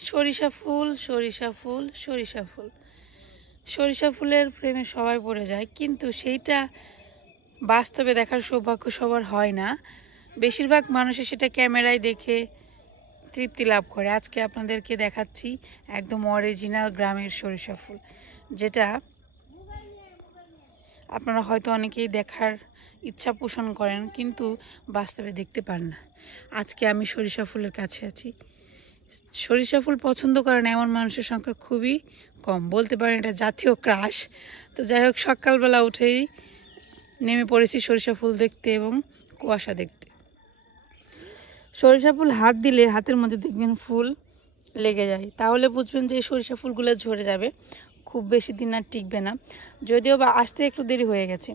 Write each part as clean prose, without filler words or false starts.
সরিষা ফুল, সরিষা ফুল, সরিষা ফুল। সরিষা ফুলের প্রেমে সবাই পড়ে যায়, কিন্তু সেইটা বাস্তবে দেখার সৌভাগ্য সবার হয় না। বেশিরভাগ মানুষের সেটা ক্যামেরায় দেখে তৃপ্তি লাভ করে। আজকে আপনাদেরকে দেখাচ্ছি একদম অরিজিনাল গ্রামের সরিষা ফুল, যেটা আপনারা হয়তো অনেকেই দেখার ইচ্ছা পোষণ করেন কিন্তু বাস্তবে দেখতে পান না। আজকে আমি সরিষা ফুলের কাছে আছি। সরিষা ফুল পছন্দ করেন এমন মানুষের সংখ্যা খুবই কম, বলতে পারেন এটা জাতীয় ক্রাশ। তো যাই হোক, সকালবেলা উঠেই নেমে পড়েছি সরিষা ফুল দেখতে এবং কুয়াশা দেখতে। সরিষা ফুল হাত দিলে হাতের মধ্যে দেখবেন ফুল লেগে যায়, তাহলে বুঝবেন যে এই সরিষা ফুলগুলো ঝরে যাবে, খুব বেশি দিন আর টিকবে না। যদিও বা আসতে একটু দেরি হয়ে গেছে,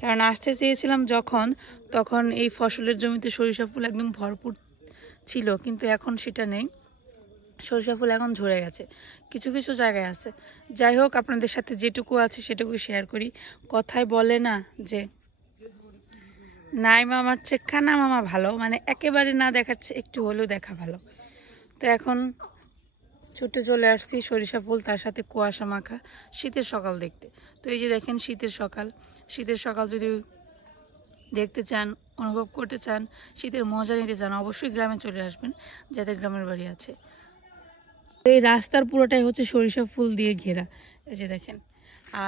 কারণ আসতে চেয়েছিলাম তখন এই ফসলের জমিতে সরিষা ফুল একদম ভরপুর ছিল, কিন্তু এখন সেটা নেই। সরিষা ফুল এখন ঝরে গেছে, কিছু কিছু জায়গায় আছে। যাই হোক, আপনাদের সাথে যেটুকু আছে সেটুকু শেয়ার করি। কথায় বলে না যে নাই মামার চেয়ে কানা মামা ভালো, মানে একেবারে না দেখাচ্ছে একটু হলেও দেখা ভালো। তো এখন ছুটে চলে আসছি সরিষা ফুল, তার সাথে কুয়াশা মাখা শীতের সকাল দেখতে। তো এই যে দেখেন শীতের সকাল যদি দেখতে চান, অনুভব করতে চান, শীতের মজা নিতে চান, অবশ্যই গ্রামে চলে আসবেন যাদের গ্রামের বাড়ি আছে। এই রাস্তার পুরোটাই হচ্ছে সরিষা ফুল দিয়ে ঘেরা, এই যে দেখেন।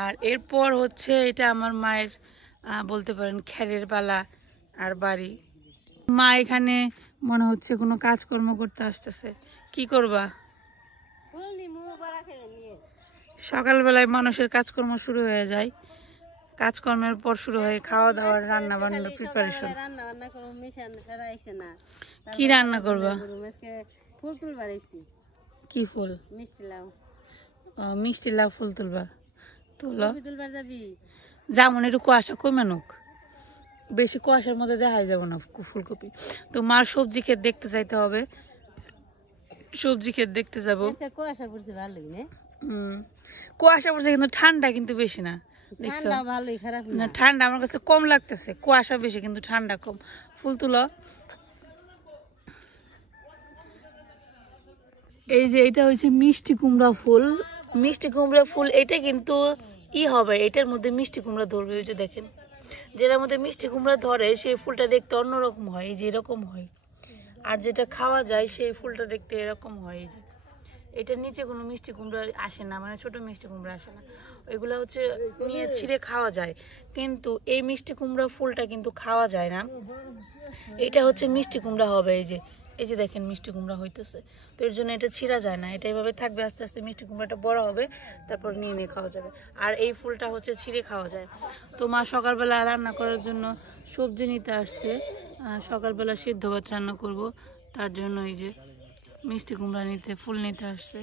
আর এরপর হচ্ছে এটা আমার মায়ের বলতে পারেন খ্যারের পালা আর বাড়ি। মা এখানে মনে হচ্ছে কোনো কাজকর্ম করতে আসতেছে। কি করবা? সকালবেলায় মানুষের কাজকর্ম শুরু হয়ে যায়, কাজকর্মের পর শুরু হয় খাওয়া দাওয়ার, রান্না বান্নার প্রিপারেশন। কি রান্না করবা? কি ফুল? মিষ্টি লাউ ফুল তুলবা? তুলো যেমন একটু কুয়াশা কমানুক, বেশি কুয়াশার মধ্যে দেখাই যাব না ফুলকপি। তো মার সবজি ক্ষেত দেখতে যাইতে হবে, সবজি ক্ষেত দেখতে যাবো। কুয়াশা পড়ছে ভালোই, কুয়াশা পড়ছে কিন্তু ঠান্ডা কিন্তু বেশি না, দেখছো? না, ঠান্ডা আমার কাছে কম লাগতেছে, কুয়াশা বেশি কিন্তু ঠান্ডা কম। ফুল তুলো। এই যে এটা হচ্ছে মিষ্টি কুমড়া ফুল, মিষ্টি কুমড়া ফুল। এটা কিন্তু হবে, এটার মধ্যে মিষ্টি কুমড়া ধরবে। ওই যে দেখেন, যেটার মধ্যে মিষ্টি কুমড়া ধরে সেই ফুলটা দেখতে অন্যরকম হয়, এই যে এরকম হয়। আর যেটা খাওয়া যায় সেই ফুলটা দেখতে এরকম হয়। এই যে এটার নিচে কোনো মিষ্টি কুমড়া আসে না, মানে ছোট মিষ্টি কুমড়া আসে না, ওইগুলো হচ্ছে নিয়ে ছিঁড়ে খাওয়া যায়। কিন্তু এই মিষ্টি কুমড়া ফুলটা কিন্তু খাওয়া যায় না, এটা হচ্ছে মিষ্টি কুমড়া হবে। এই যে দেখেন মিষ্টি কুমড়া হইতেছে, তো এর জন্য এটা ছিঁড়া যায় না, এটা এইভাবে থাকবে। আস্তে আস্তে মিষ্টি কুমড়াটা বড় হবে, তারপর নিয়ে নিয়ে খাওয়া যাবে। আর এই ফুলটা হচ্ছে ছিঁড়ে খাওয়া যায়। তো মা সকালবেলা রান্না করার জন্য সবজি নিতে আসছে, সকালবেলা সিদ্ধ ভাত রান্না করব, তার জন্য এই যে মিষ্টি কুমড়া নিতে, ফুল নিতে আসছে।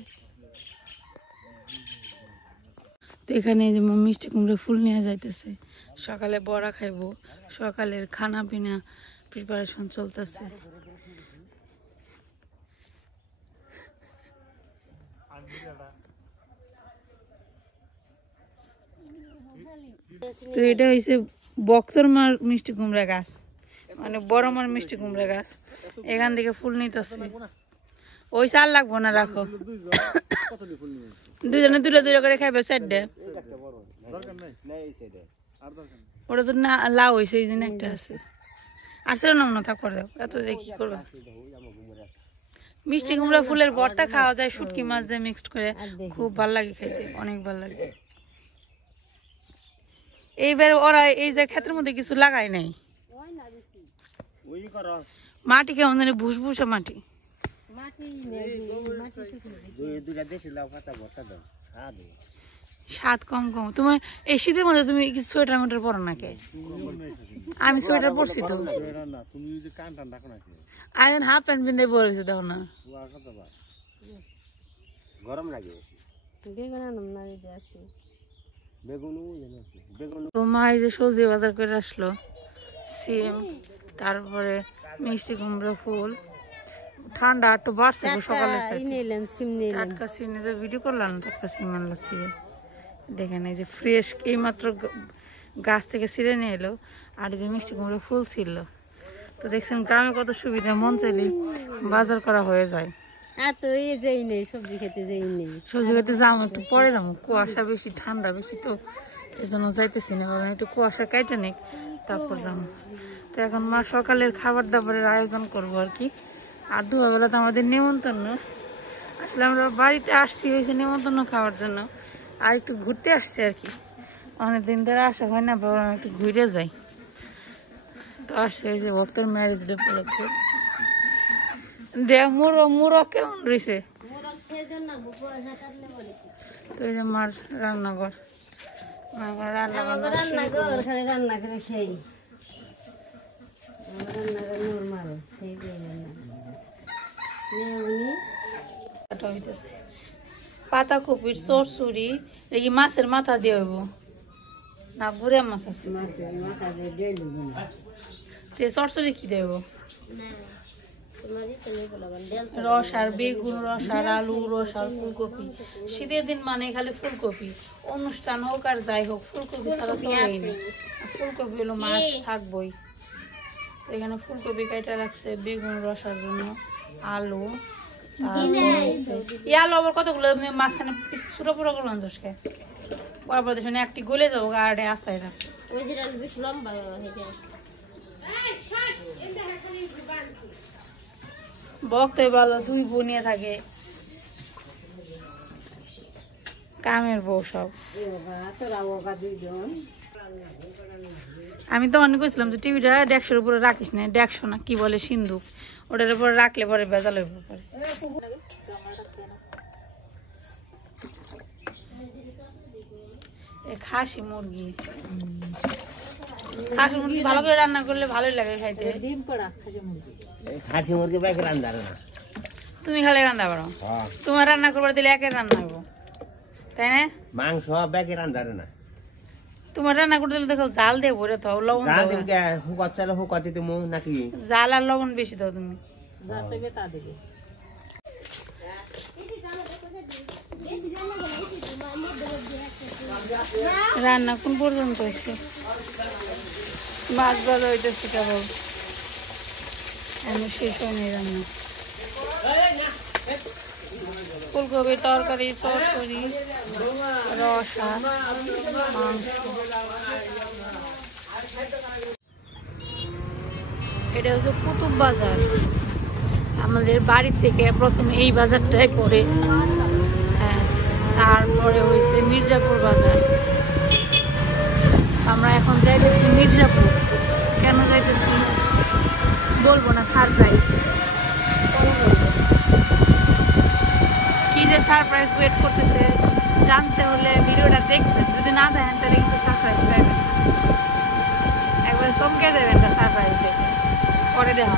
তো এখানে এই যে মিষ্টি কুমড়া ফুল নিয়ে যাইতেছে, সকালে বড়া খাইবো, সকালের খানা পিনা প্রিপারেশন চলতেছে। তো এটা হয়েছে বক্তর মার মিষ্টি কুমড়া গাছ, মানে বড় মার মিষ্টি কুমড়া গাছ। এখান থেকে ফুল নিতেছে। ওই চাল লাগবো না, রাখো, দুজনে দুটো দুটো করে খাইবে চারটে। ওটা তো না লাউ হয়েছে, এই জন্য একটা আছে। আর সেটা না থাক করে দাও, এত দেখি করবা। মিষ্টি কুমড়া ফুলের ভর্তা খাওয়া যায় শুটকি মাছ দিয়ে মিক্সড করে, খুব ভালো লাগে খাইতে, অনেক ভালো লাগে। এইবার ওরা এই যে ক্ষেতের মধ্যে কিছু লাগাই নাই, মাটি কেমন জানি ভুসভুসা মাটি। স্বাদ কম কম। তোমার এই শীতের মধ্যে তুমি সোয়েটার মোটার পরো না কে? আমি সোয়েটার পরছি তো, আমি হাফ প্যান্ট পিন্ধে পরেছি, দেখো না গরম লাগে। তো মা এই যে সবজি বাজার করে আসলো, সিম, তারপরে মিষ্টি কুমড়া ফুল। ঠান্ডা একটু বাড়ছে সকালে, টাটকা সিম ভিডিও করলাম, টাটকা সিম আনলো ছিঁড়ে। দেখেন এই যে ফ্রেশ, এই মাত্র গাছ থেকে ছিঁড়ে নিয়ে এলো। আর যে মিষ্টি কুমড়া ফুল ছিল। তো দেখছেন গ্রামে কত সুবিধা, মন চাইলে বাজার করা হয়ে যায়। আর তো এই যেই নেই সবজি খেতে যেই নেই সবজি খেতে যাবো একটু পরে যাবো কুয়াশা বেশি ঠান্ডা বেশি তো এই জন্য যাইতেছি না ভাবলাম একটু কুয়াশা কেটে নিক তারপর যাবো। তো এখন মা সকালের খাবার দাবারের আয়োজন করবো আর কি। আর দুপুরবেলা তো আমাদের নেমন্তন্ন, আসলে আমরা বাড়িতে আসছি হয়েছে নেমন্তন্ন খাওয়ার জন্য আর একটু ঘুরতে আসছি আর কি। অনেকদিন ধরে আসা হয় না, ভাবলাম একটু ঘুরে যাই। তো আসছে হয়েছে ভক্তের ম্যারেজ ডে উপলক্ষে। মুরো কেমন রয়েছে তো এই যে মার রান্নাঘর রান্না করে খেয়ে পাতাকপির চরচুরি দেখি মাছের মাথা দিয়ে হইব না বুড়ে মাছ আছে চরচুরি কি দেব রস আর বেগুন রস আর আলু রস আর ফুলকপি। শীতের দিন মানে খালি ফুলকপি, অনুষ্ঠান হোক আর যাই হোক ফুলকপি ছাড়া চলেই না। ফুলকপি হলো মাছ থাকবই। এখানে ফুলকপি কাটা রাখছে বেগুন রসার জন্য, আলু আলু আবার কতগুলো মাঝখানে ছোট বড় করে মাংস খায় পরপর শুনে একটি গলে যাবো গাড়ে আস্তায় থাক বক্তই ভালো দুই বোনিয়ে থাকে কামের বউ সব। আমি তো অনেক কইছিলাম যে টিভিটা 150-এর উপরে রাখিস না, 150 না কি বলে সিন্ধুক, ওটার উপরে রাখলে পরে ভেজাল হইব পরে। খাসি মুরগি ভালো করে রান্না করলে ভালোই লাগে খাইতে। খাসি মুরগি বাইকে রান্না না, তুমি খালি রান্না পারো, তোমার রান্না করবার দিলে একের রান্না হইব তাই না? মাংস বাইকে রান্না না, তোমার রান্না করতে দিলে দেখো জাল দিয়ে ভরে দাও, লবণ নাকি জাল আর লবণ বেশি দাও তুমি। রান্না কোন পর্যন্ত হয়েছে? মাছ ভালো হইতেছে কেবল, আমি শেষ হয়নি রান্না। ফুলকপির তরকারি চচ্চড়ি রসা মাংস। এটা হচ্ছে কুতুব বাজার, আমাদের বাড়ির থেকে প্রথমে এই বাজারটাই পড়ে, হ্যাঁ তারপরে হয়েছে মির্জাপুর বাজার। আমরা এখন যাইতেছি মির্জাপুর। কেন যাইতেছি বলবো না, সারপ্রাইজ। কি যে সারপ্রাইজ ওয়েট করতেছে জানতে হলে ভিডিওটা দেখবেন, যদি না দেখেন তাহলে কিন্তু সারপ্রাইজ পাবেন না, একবারে চমকে দেবেন না সারপ্রাইজ দেখে, পরে দেখা।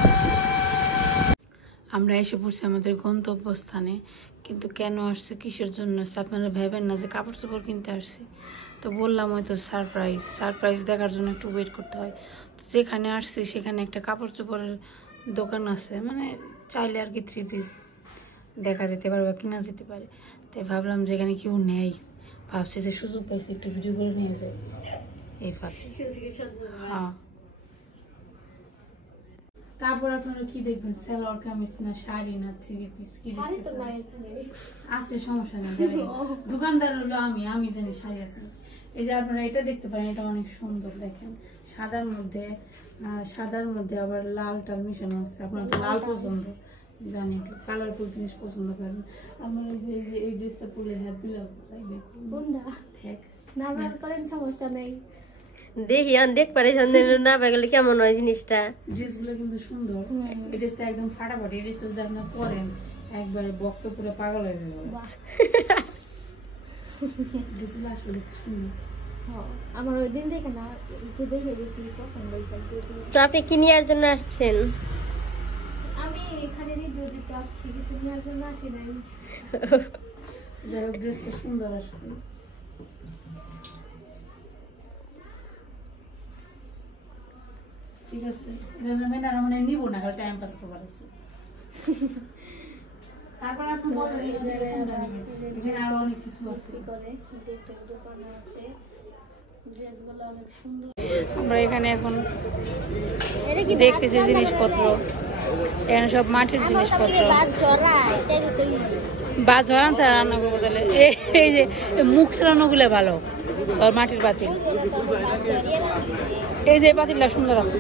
আমরা এসে পড়ছি আমাদের গন্তব্যস্থানে, কিন্তু কেন আসছে কিসের জন্য আসছে আপনারা ভেবেন না যে কাপড় চোপড় কিনতে আসছে। তো বললাম ওই তো সারপ্রাইজ, সারপ্রাইজ দেখার জন্য একটু ওয়েট করতে হয়। তো যেখানে আসছি সেখানে একটা কাপড় চোপড়ের দোকান আছে, মানে চাইলে আর কি 3 পিস দেখা যেতে পারে বা কিনা যেতে পারে। তাই ভাবলাম যেখানে কেউ নেই, ভাবছি যে সুযোগ পাইছি একটু ভিডিও করে নিয়ে যায় এই ফাঁকে। হ্যাঁ তারপর আপনারা কি দেখবেন, সালোয়ার কামিজ না শাড়ি না 3 পিস কি দেখতেছেন? আছে সমস্যা নেই, দোকানদার হলো আমি জানি শাড়ি আছে। এই যে আপনারা এটা দেখতে পারেন, এটা অনেক সুন্দর দেখেন, সাদার মধ্যে আবার লাল টাল মিশানো আছে। আপনার তো লাল পছন্দ জানি, কালারফুল জিনিস পছন্দ করেন। আমার এই ড্রেসটা পরলে হ্যাপি লাগবে, না বার করেন সমস্যা নাই, দেখি দেখ পারে না গেলে কেমন হয় জিনিসটা। ড্রেসগুলো কিন্তু সুন্দর, এই ড্রেসটা একদম ফাটাফাটি। এই ড্রেসটা যদি আপনার পরেন একবারে বক্ত পুরো পাগল হয়ে যাবে। ড্রেসগুলো আসলে সুন্দর। আমার ওই দিন দেখে না দেখে বেশি পছন্দ হয়েছে। তো আপনি কি নেওয়ার জন্য আসছেন? আমি এখানে রিভিউ দিতে আসছি, কিছু নেওয়ার জন্য আসি নাই। যাই হোক ড্রেসটা সুন্দর আসলে। ঠিক আছে, এটা মানে নিব না, টাইম পাস করবার আছে। তারপর আপনি বলেন এখানে আরো অনেক কিছু আছে। করে ড্রেসের দোকান আছে, ড্রেসগুলো অনেক সুন্দর। আমরা এখানে এখন দেখতেছি জিনিসপত্র, এখানে সব মাটির জিনিসপত্র। বা ঝরান ছাড়া রান্না করবো তাহলে এই যে মুখ ছড়ানো গুলো ভালো, তোর মাটির পাতিল। এই যে পাতিলটা সুন্দর আছে,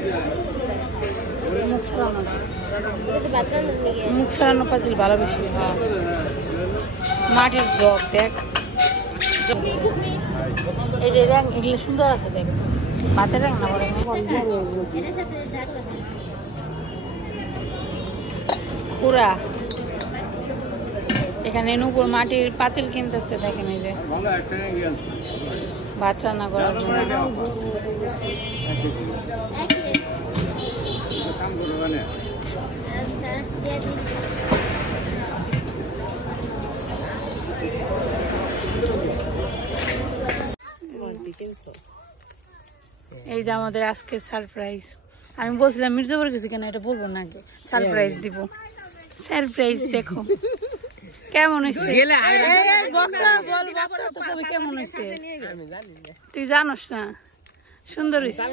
মুখ ছড়ানো পাতিল ভালো বেশি। হ্যাঁ, মাটির জগ দেখ, এই যে রং এগুলো সুন্দর আছে দেখ, ভাতের রং না বলে পুরা। এখানে নূপুর মাটির পাতিল কিনতেছে, দেখেন এই যে ভাত রান্না করার জন্য। এই যে আমাদের আজকে সারপ্রাইজ। আমি বলছিলাম মির্জাপুর কিছু কেন, এটা বলবো না, আগে সারপ্রাইজ দিব। সারপ্রাইজ দেখো কেমন হয়েছে, কেমন হয়েছে তুই জানোস না? সুন্দর হয়েছে,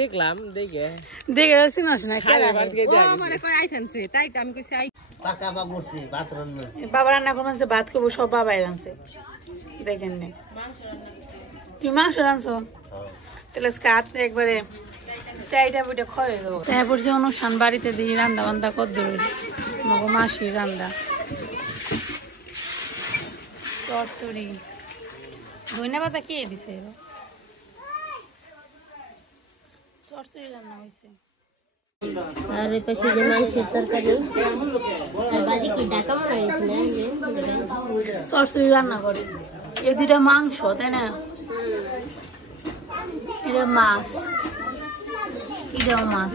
দেখলাম দেখে চিনস না? বাবা রান্না করছে, ভাত খাবো, সব বাবাই রাঁধছে। দেখেন না, তুই মাংস রাঁধছো, তাহলে হাত একবারে চাইটা বইটা খয়ে দেবো। তারপর যে অনুষ্ঠান বাড়িতে দিই রান্না বান্ধা কত দূর, মগো মাসি রান্না চরচড়ি ধনিয়া পাতা কে দিছে, চরচড়ি রান্না হয়েছে। আর ওই পাশে যে মাংসের তরকারি আর বাড়ি কি ডাকা মারা গেছে না, চরচড়ি রান্না করে। এই দুইটা মাংস, তাই না? এটা মাছ, এটাও মাছ।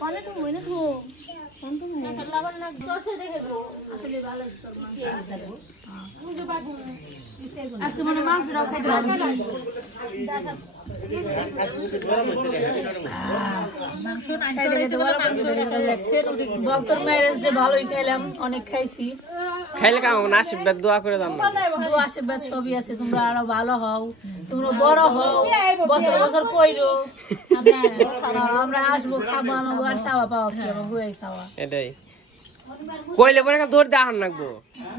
কলে তো বই না তো আজকে মানে মাংসটাও খাইতে ভালো। ভক্তর ম্যারেজ ডে ভালোই খাইলাম, অনেক খাইছি। খাইলে কেমন আশীর্বাদ দোয়া করে দাম, দোয়া আশীর্বাদ সবই আছে। তোমরা আরো ভালো হও, তোমরা বড় হও, বছর বছর কইরো। আমরা আসবো, খাবো, আমাকে আর চাওয়া পাওয়া খাবো, গুয়াই চাওয়া। এটাই কইলে পরে দৌড় দেওয়া লাগবো।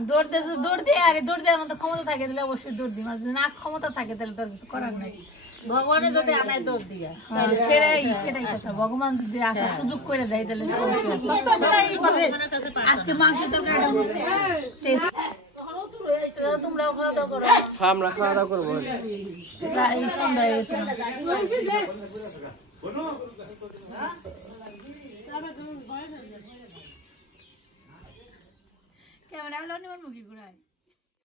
দৌড় দিয়ে আরে দৌড় দেওয়ার মতো ক্ষমতা থাকে তাহলে অবশ্যই দৌড় দিই, না ক্ষমতা থাকে তাহলে তোর কিছু করার নাই। ভগবানের যদি আনায় দৌড় দিয়া সেটাই কথা, ভগবান যদি আসার সুযোগ করে দেয় তাহলে আজকে মাংসের তরকারিটা টেস্ট। তোমরাও খাওয়া দাওয়া করো। আমরা খাওয়া দাওয়া করবো। এই সন্ধ্যা হয়ে গেছে, কেমন মুখি ঘুরায়।